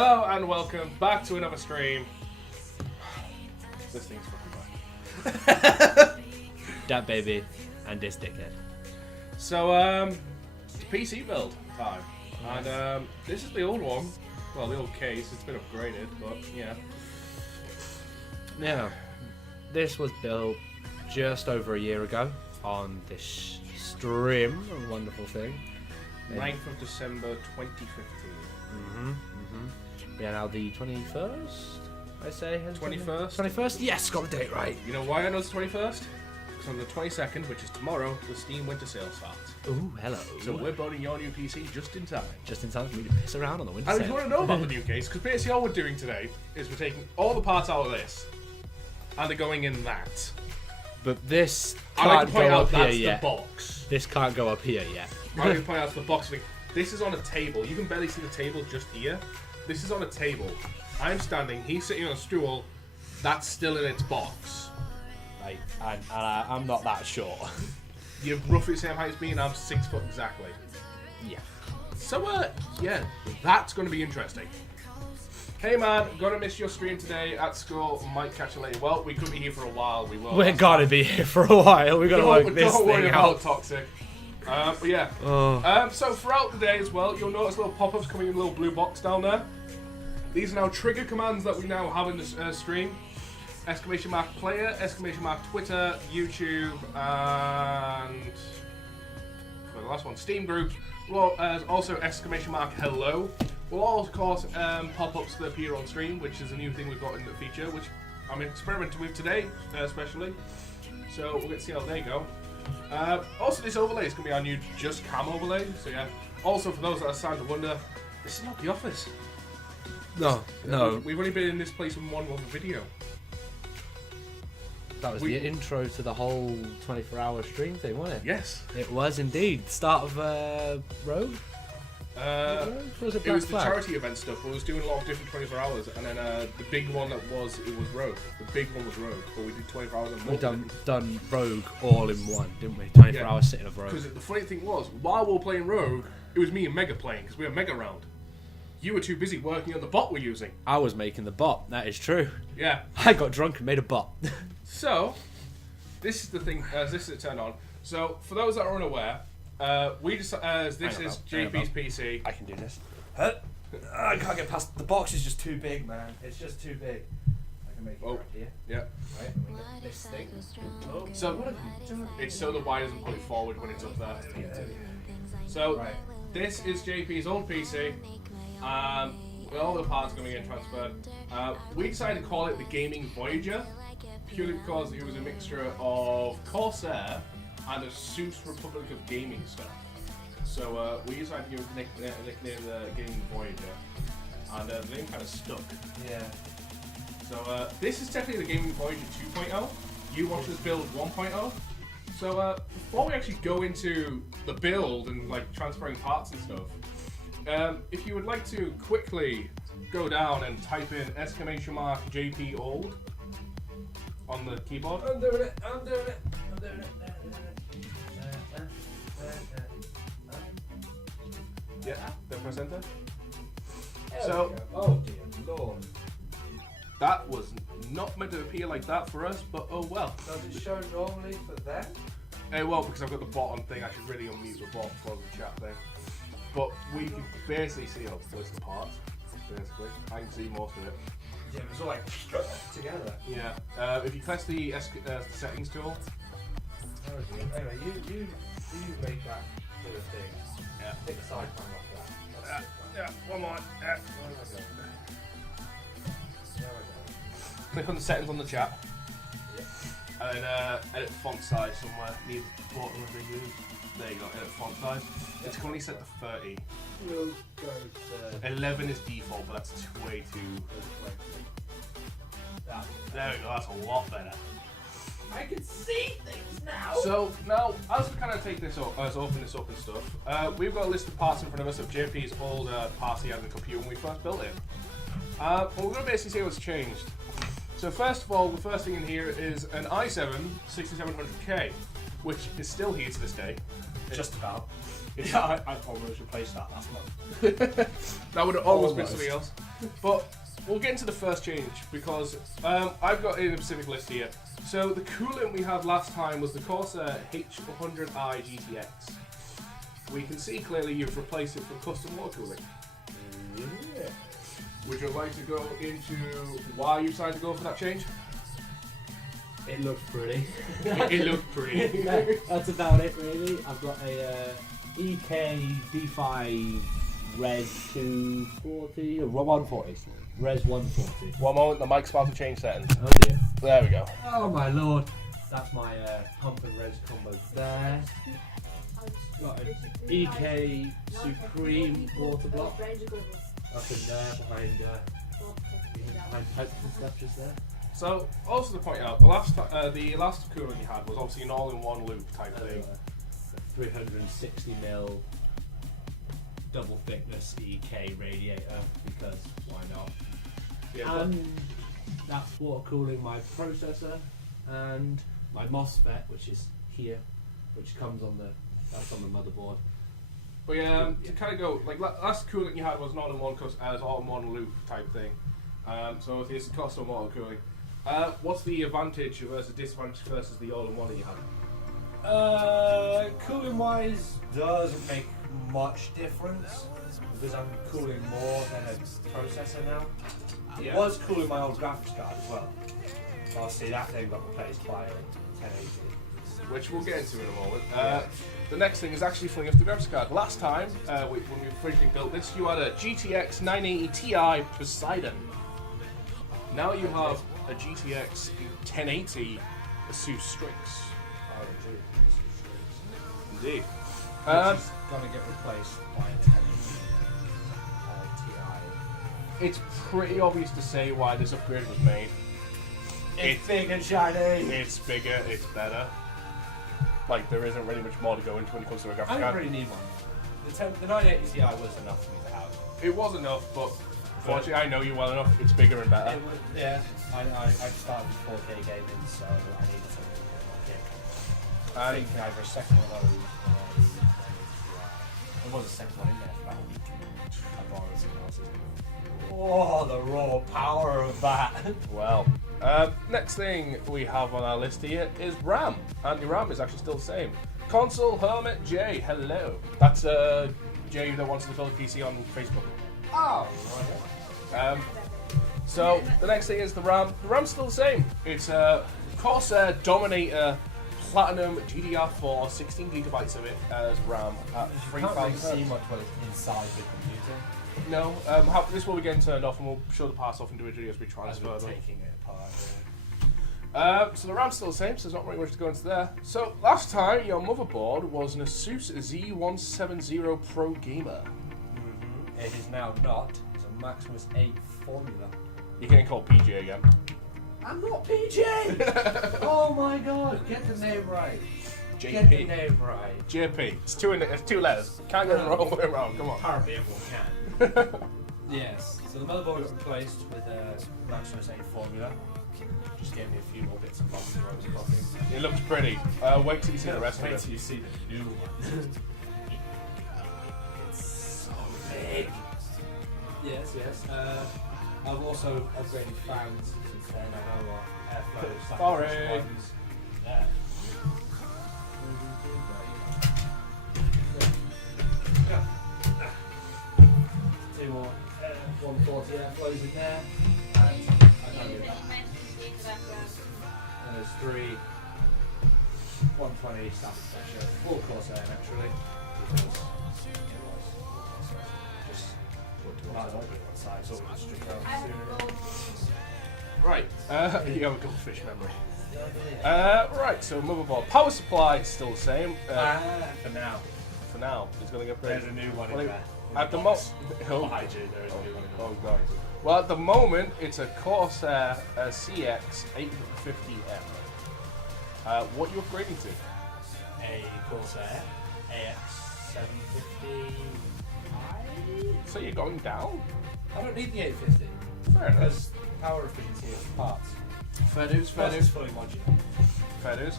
Hello and welcome back to another stream. This thing's fucking bad. That baby and this dickhead. So, it's PC build time. And this is the old one. Well, the old case. It's been upgraded, but yeah. Now, this was built just over a year ago on this stream. A wonderful thing. 9th of December 2015. Yeah, now the 21st, I say. 21st? 21st? Yes, got the date right. You know why I know it's the 21st? Because on the 22nd, which is tomorrow, the Steam Winter Sale starts. Ooh, hello. So we're building your new PC just in time. Just in time for me to piss around on the winter And sale. if you want to know about the new case, because basically all we're doing today is we're taking all the parts out of this, and they're going in that. But this I like can't to point go out up here that's yet. the box. This can't go up here yet. I like to point out the box thing. This is on a table. You can barely see the table just here. This is on a table. I'm standing, he's sitting on a stool. That's still in its box. Right, and I'm not that short. You're roughly the same height as me, and I'm 6 foot exactly. Yeah. So, yeah, that's going to be interesting. Hey man, gonna miss your stream today at school. Might catch you later. Well, we could be here for a while. We will. We're gonna be here for a while. We're gonna work this Don't worry thing about out. Toxic. But yeah. Oh. So throughout the day as well, you'll notice little pop-ups coming in a little blue box down there. These are now trigger commands that we now have in the stream. Exclamation mark player, exclamation mark Twitter, YouTube, and the last one, Steam group. Well, also exclamation mark hello. Will all, of course, pop-ups that appear on stream, which is a new thing we've got in the feature, which I'm experimenting with today, especially. So we'll get to see how they go. Also, this overlay is going to be our new Just Cam overlay. So yeah. Also, for those that are starting to wonder, this is not the office. No. We've only been in this place in one video. That was the intro to the whole 24-hour stream thing, wasn't it? Yes. It was indeed. Start of Rogue? Was it It was the Black Flag? charity event stuff. We was doing a lot of different 24 hours, and then the big one it was Rogue. The big one was Rogue, but we did 24 hours. We done Rogue all in one, didn't we? 24 hours sitting of Rogue. Because the funny thing was, while we were playing Rogue, it was me and Mega playing because we were Mega round. You were too busy working on the bot we're using. I was making the bot. That is true. Yeah. I got drunk and made a bot. So, this is the thing. This is it turned on. So, for those that are unaware, we just this is JP's PC. I can do this. I can't get past. The box is just too big, man. It's just too big. I can make it right here. Yeah. Right, and we get this thing. So, it's so the wire doesn't pull it forward when it's up there. So, this is JP's old PC. With all the parts going in transferred. We decided to call it the Gaming Voyager, purely because it was a mixture of Corsair and a Seuss Republic of Gaming stuff. So we decided to give it the nickname the Gaming Voyager, and the name kind of stuck. Yeah. So this is technically the Gaming Voyager 2.0. You watched this build 1.0. So before we actually go into the build and like transferring parts and stuff, if you would like to quickly go down and type in exclamation mark JP old on the keyboard. I'm doing it. Yeah, then press enter. So, oh dear lord. That was not meant to appear like that for us, but oh well. Does it show normally for them? Well, because I've got the bottom thing, I should really unmute the bot for the chat thing. But we can basically see how to list the parts. Basically, I can see most of it. Yeah, it was all like together. Yeah. If you press the settings tool. Oh dear. Anyway, you make that little thing. Yeah. Take the side panel off that. Yeah. One more. Where am I going? Click on the settings on the chat. Yeah. And then edit font size somewhere near the bottom of the view. There you go, edit font size. It's currently set to 30. We'll go to 11 is default, but that's way too. There we go, that's a lot better. I can see things now. So now, as we kind of take this up, as open this up and stuff, we've got a list of parts in front of us of JP's old parts he had in the computer when we first built it. And we're going to basically see what's changed. So first of all, the first thing in here is an i7 6700K, which is still here to this day. Just about. Yeah, I almost replaced that last month. That would have almost been something else. But we'll get into the first change because I've got it in a specific list here. So the coolant we had last time was the Corsair H100i GTX. We can see clearly you've replaced it for custom water cooling. Yeah. Would you like to go into why you decided to go for that change? It looked pretty. It looked pretty. That's about it, really. I've got a EK D5 Res 240 or 140. Res 140. One moment, the mic's about to change settings. Oh dear. There we go. Oh my lord. That's my pump and res combo there. Got an EK Supreme water block up in there behind pipes and stuff just there. So, also to point out, the last coolant you had was obviously an all-in-one loop type thing. 360mm double thickness EK radiator because why not? Yeah, And that's water cooling my processor and my MOSFET, which is here, which comes on the motherboard. but yeah, to kind of go, like last coolant you had was an all-in-one all-in-one loop type thing. So if it's custom water cooling, what's the advantage versus disadvantage versus the all-in-one that you had? Cooling wise doesn't make much difference because I'm cooling more than a processor now. Yeah. It was cooling my old graphics card as well. Obviously that thing got replaced by a 1080. Which we'll get into in a moment. Yeah. The next thing is actually filling up the graphics card. Last time, when we originally built this, you had a GTX 980 Ti Poseidon. Now you have a GTX 1080 Asus Strix. Indeed. Which is going to get replaced by a 1080 Ti. It's pretty obvious to say why this upgrade was made. It's big and shiny. It's bigger, it's better. Like, there isn't really much more to go into when it comes to a graphics I don't card. really need one. The 980 Ti was enough for me to have. It was enough, but fortunately I know you well enough, it's bigger and better. Yeah, I started with 4K gaming, so I needed something more kick. I think either a second one of those or a 1080 Ti. There was a second one in there for about a week. I borrowed someone else's. Oh, the raw power of that. Well, next thing we have on our list here is RAM. And your RAM is actually still the same. Console Hermit J, hello. That's Jay that wants to build a PC on Facebook. Oh, right. So the next thing is the RAM. The RAM's still the same. It's a Corsair Dominator Platinum GDR4, 16 gigabytes of it as RAM at You can't really 3000 see Hz. much what is inside the computer. No, this will be getting turned off, and we'll show the parts off individually as we As transfer we're them. taking it apart. So the RAM's still the same, so there's not really much to go into there. So last time your motherboard was an Asus Z170 Pro Gamer. Mm-hmm. It is now not. It's a Maximus 8 formula. You're getting called PG again. I'm not PJ! Oh my god, get the name right. Get the JP. name right. JP. It's two letters. Can't get it wrong. Come on. Apparently everyone can. Yes. So the motherboard got replaced with a Maximus 8 formula. Just gave me a few more bits and bobs to rose copy. It looks pretty. Wait till you see the rest of Wait it. till you see the new one. It's so big. Yes. I've also upgraded fans since then. I know what airflow Sorry. ones. Yeah. Two more 140 airflows in there, and I don't do that. And there's three 120 static pressure, full Corsair naturally, because just might as well be one side, so we'll just strip out sooner. Right. You have a goldfish memory. Right. So motherboard. Power supply is still the same. For now. For now, it's going to get There's a new one in there. At the moment, Behind you, there is a new one in there. oh god. Well, at the moment, it's a Corsair CX 850M. What are you upgrading to? A Corsair AX 750i? So you're going down? I don't need the 850 Fair enough. because power efficiency of parts. Fair dues. Plus it's fully modular. Fair dues.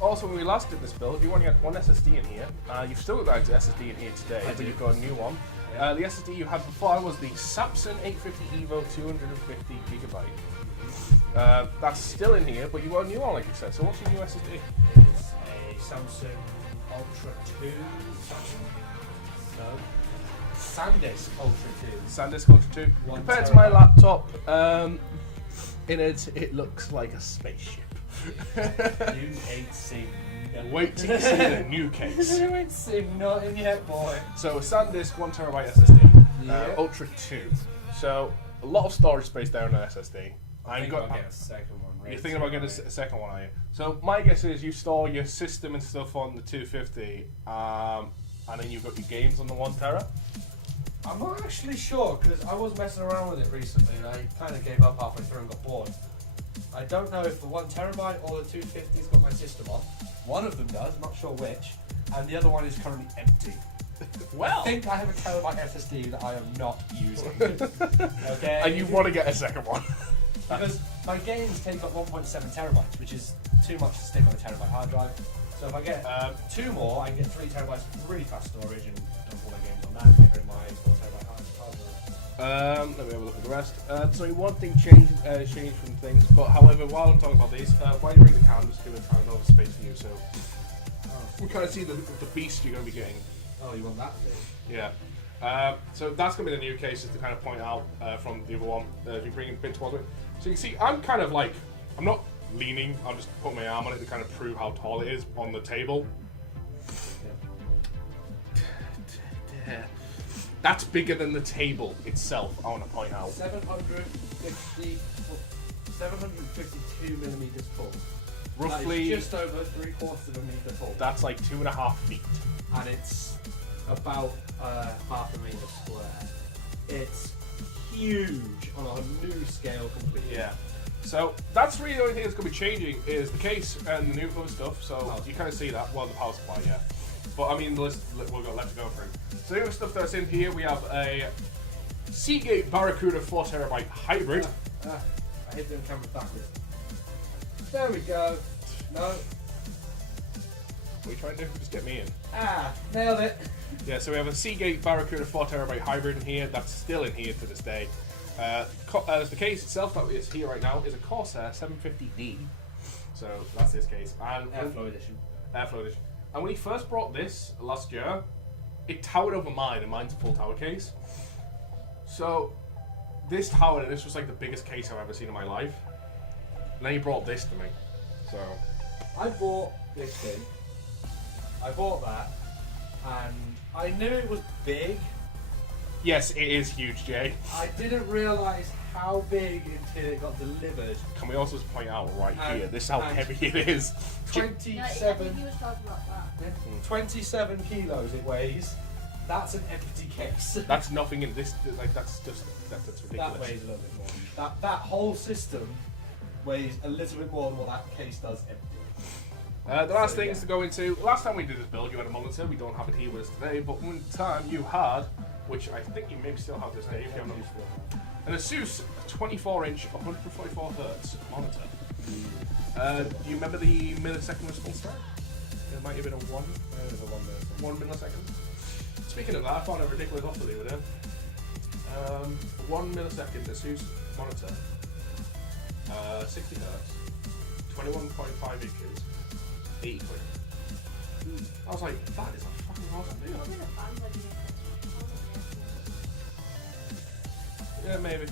Also, when we last did this build, you only had one SSD in here. You've still got the SSD in here today, I but do. you've got a new one. The SSD you had before was the Samsung 850 EVO 250GB. That's still in here, but you got a new one, like you said. So what's your new SSD? It's a Samsung Ultra 2. No. SanDisk Ultra 2. SanDisk Ultra 2. Compared to my laptop, in it looks like a spaceship. You ain't seen nothing. Wait till you see the new case. You ain't seen nothing yet, boy. So SanDisk 1TB SSD, Yeah. Ultra 2. So a lot of storage space there on an SSD. I'm thinking about getting a second one. You're thinking about getting a second one, are you? So my guess is you store your system and stuff on the 250, and then you've got your games on the 1TB. I'm not actually sure because I was messing around with it recently and I kind of gave up halfway through and got bored. I don't know if the 1TB or the 250's got my system on. One of them does, not sure which, and the other one is currently empty. Well, I think I have a terabyte SSD that I am not using. Okay. and you want to get a second one. Because my games take up 1.7 terabytes, which is too much to stick on a terabyte hard drive. So if I get 2 more, I can get 3 terabytes of really fast storage and dump all my games on that and get rid of my 4 terabyte hard drive. Let me have a look at the rest. So one thing changed from things, but however, while I'm talking about these, while you bring the camera, just give it kind of over space for you, so we kind of see the beast you're going to be getting. Oh, you want that thing? Yeah. So that's going to be the new case, just to kind of point out from the other one. If you bring it a bit towards it. So you can see, I'm kind of like, I'm not leaning, I'll just put my arm on it to kind of prove how tall it is on the table. Yeah. That's bigger than the table itself, I want to point out. 752 millimeters tall. Roughly. That is just over 3/4 of a meter tall. That's like 2.5 feet. And it's about half a meter square. It's huge on a new scale completely. Yeah. So that's really the only thing that's going to be changing is the case and the new other stuff. So you kind of see that. Well, the power supply, yeah. But I mean, the list we've got left to go through. So the other stuff that's in here, we have a Seagate Barracuda 4TB hybrid. I hit the camera backwards. There we go. No. What are you trying to do? Just get me in. Nailed it. Yeah, so we have a Seagate Barracuda 4TB hybrid in here. That's still in here to this day. The case itself that is here right now is a Corsair 750D. So that's this case. And Airflow edition. Airflow edition. And when he first brought this last year, it towered over mine, and mine's a full tower case. So this towered, and this was like the biggest case I've ever seen in my life. And then he brought this to me. So I bought this thing. I bought that, and I knew it was big. yes, it is huge, Jay. I didn't realise how big until it got delivered. Can we also just point out right here, this is how heavy it is. 27. Yeah, I think he was talking about that. 27 kilos it weighs. That's an empty case. That's nothing in this. Like that's ridiculous. That weighs a little bit more. That whole system weighs a little bit more than what that case does empty. The last things to go into. Last time we did this build, you had a monitor. We don't have it here with us today, but one time you had, which I think you maybe still have this day, if you haven't, an Asus 24-inch 144 Hz monitor. Do you remember the millisecond response time? It might have been a 1 millisecond. Speaking of that, I found a ridiculous offer the other day. 1 millisecond Asus monitor, 60 Hz, 21.5 inches, 80 quid. I was like, that is a fucking awesome deal. Yeah, maybe.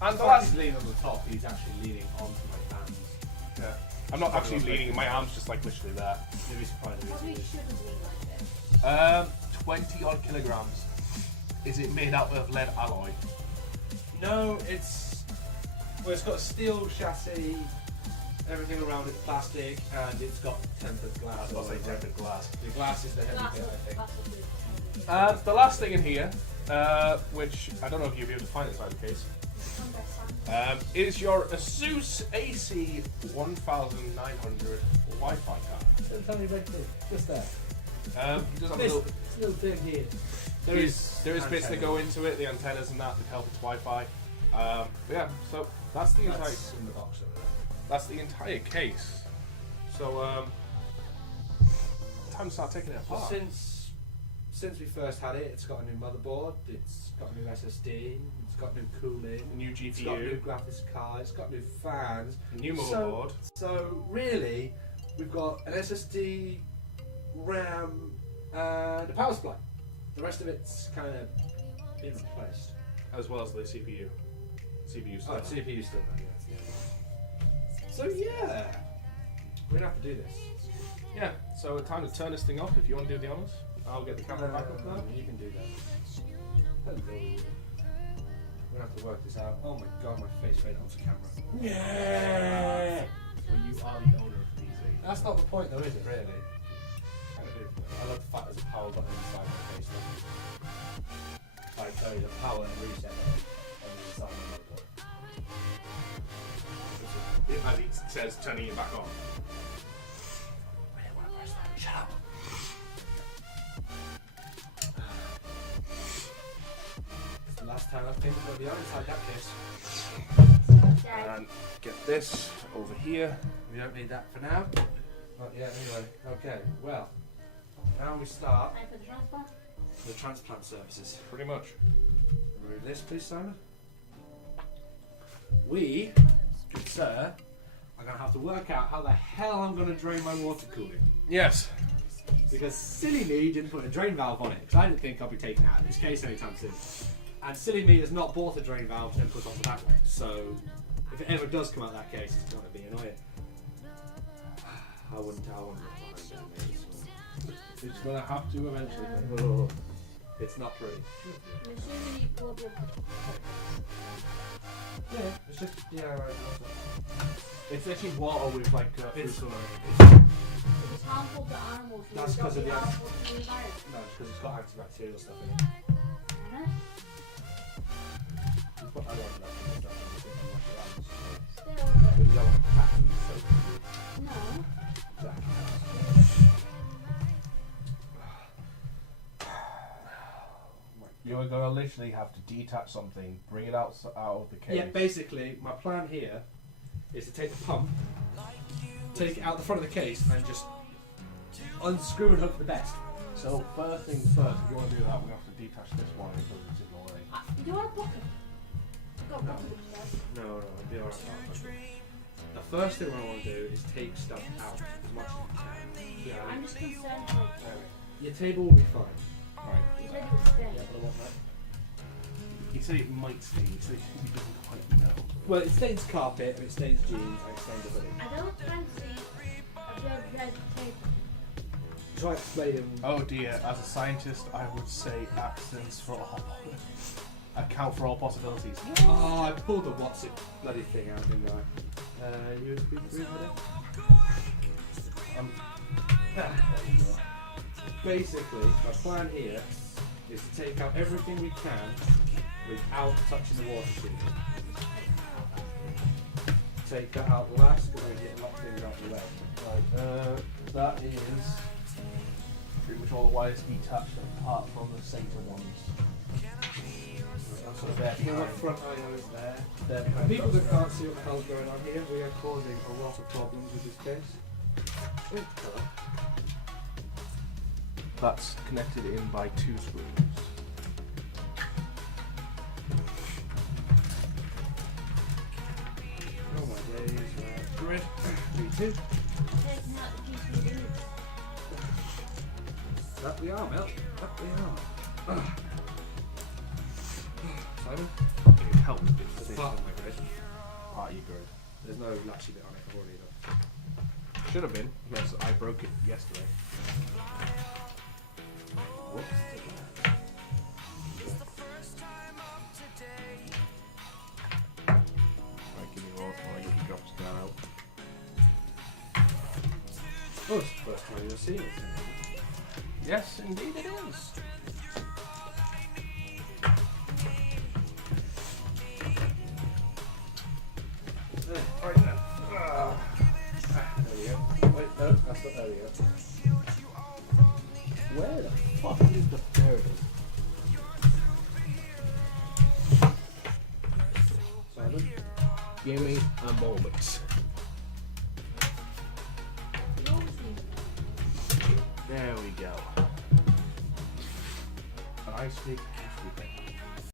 And the last, He's leaning on the top, he's actually leaning onto my hands. yeah, I'm not actually leaning. My arm's just like literally there. You'd be surprised if Probably he's shouldn't lean like this. 20 odd kilograms. Is it made out of lead alloy? No, it's got a steel chassis, everything around it's plastic, and it's got tempered glass. I'll say tempered glass. The glass is the heavy That's bit, I think. The last thing in here, which I don't know if you'll be able to find inside the case, is your Asus AC 1900 Wi-Fi card. Don't tell me right there, just there. It does have a This little, little thing here. there is bits that go into it, the antennas and that help its Wi-Fi. But yeah, so that's the entire. That's in the box over there. That's the entire case. So time to start taking it apart. Since since we first had it, it's got a new motherboard, it's got a new SSD, it's got new cooling, New it's got new GPU, graphics card, it's got new fans. new motherboard. So really, we've got an SSD, RAM, and a power supply. The rest of it's kind of been replaced. As well as the CPU. CPU Oh, stuff. CPU still there, yeah. So yeah, we're gonna have to do this. Yeah, so it's time to turn this thing off if you want to do the honours. I'll get the camera back up now. You can do that. Hello. We're gonna have to work this out. Oh my god, my face right onto camera. Yeah. Well, you are the owner of the PC. That's not the point, though, is it? Really? Kind of do. I love the fact there's a power button inside my face. Like, the power and reset button on the inside of my notebook. As it says, turning it back on. I didn't want to press that. Shut up. It's the last time I think we'll be on inside that case. And get this over here. We don't need that for now. Not yet, anyway. Okay, well, now we start Time for the transport. the transplant services. Pretty much. Remove this, please, Simon. We, good sir, are going to have to work out how the hell I'm going to drain my water cooling. Yes. Because silly me didn't put a drain valve on it, because I didn't think I'll be taking out of this case anytime soon. And silly me has not bought a drain valve and put onto that one. So, if it ever does come out that case, it's going to be annoying. I wouldn't look behind it, mate. It's going to have to eventually. Oh, it's not pretty. I'm assuming you will be able to. Yeah, it's just DIY. It's actually water with like food It's- coloring. It's harmful to animals. but That's it's 'cause of not the harmful to the environment. No, it's because it's got antibacterial stuff in it. Huh? You put antibacterial stuff in it, you can wash your hands. Still, But you don't want cats and soap. no. Exactly. You're going to literally have to detach something, bring it out of the case. Yeah, basically, my plan here is to take the pump, take it out the front of the case, and just unscrew and hope for the best. So first things first, if you want to do that, we have to detach this one because it's in the way. Do you want a bucket? I've got a bucket upstairs. No, I'll be alright. The first thing I want to do is take stuff out as much as we can. Yeah, I'm just concerned with your table will be fine. Right. you said it was staying. Yeah, but I want that. He said it might stain, so he doesn't quite know. Well, it stains carpet, and it stains jeans, and it stains the hoodie. I don't fancy a red table. Try to explain him. Oh dear, as a scientist, I would say accents for all. Account for all possibilities. Oh, I pulled the what's it bloody thing out, didn't I? USB 3 hoodie? There you go. Basically, my plan here is to take out everything we can without touching the water treatment. Take that out last because we get a lot of things out of the way. Right, that is pretty much all the wires detached apart from the center ones. That's So what they're you know what behind. front I is there. They're For behind people those that there. can't see what the hell's going on here, we are causing a lot of problems with this case. That's connected in by 2 screws. Oh my days, Grid. 3, 2. Taking out the GCDs. That we are, Mel. That we are. Simon? It helps with There's this a part of my grid. party grid. There's no latchy bit on it, I've already done. Should have been, because I broke it yesterday. Whoops. Right, give me one while I get the drops down out. Oh, it's the first time you're seeing it. Yes, indeed it is. Right then. There we go. Wait, no, that's not, there we go. Where the fuck is the there it is? Simon? Give me a moment. There we go. I speak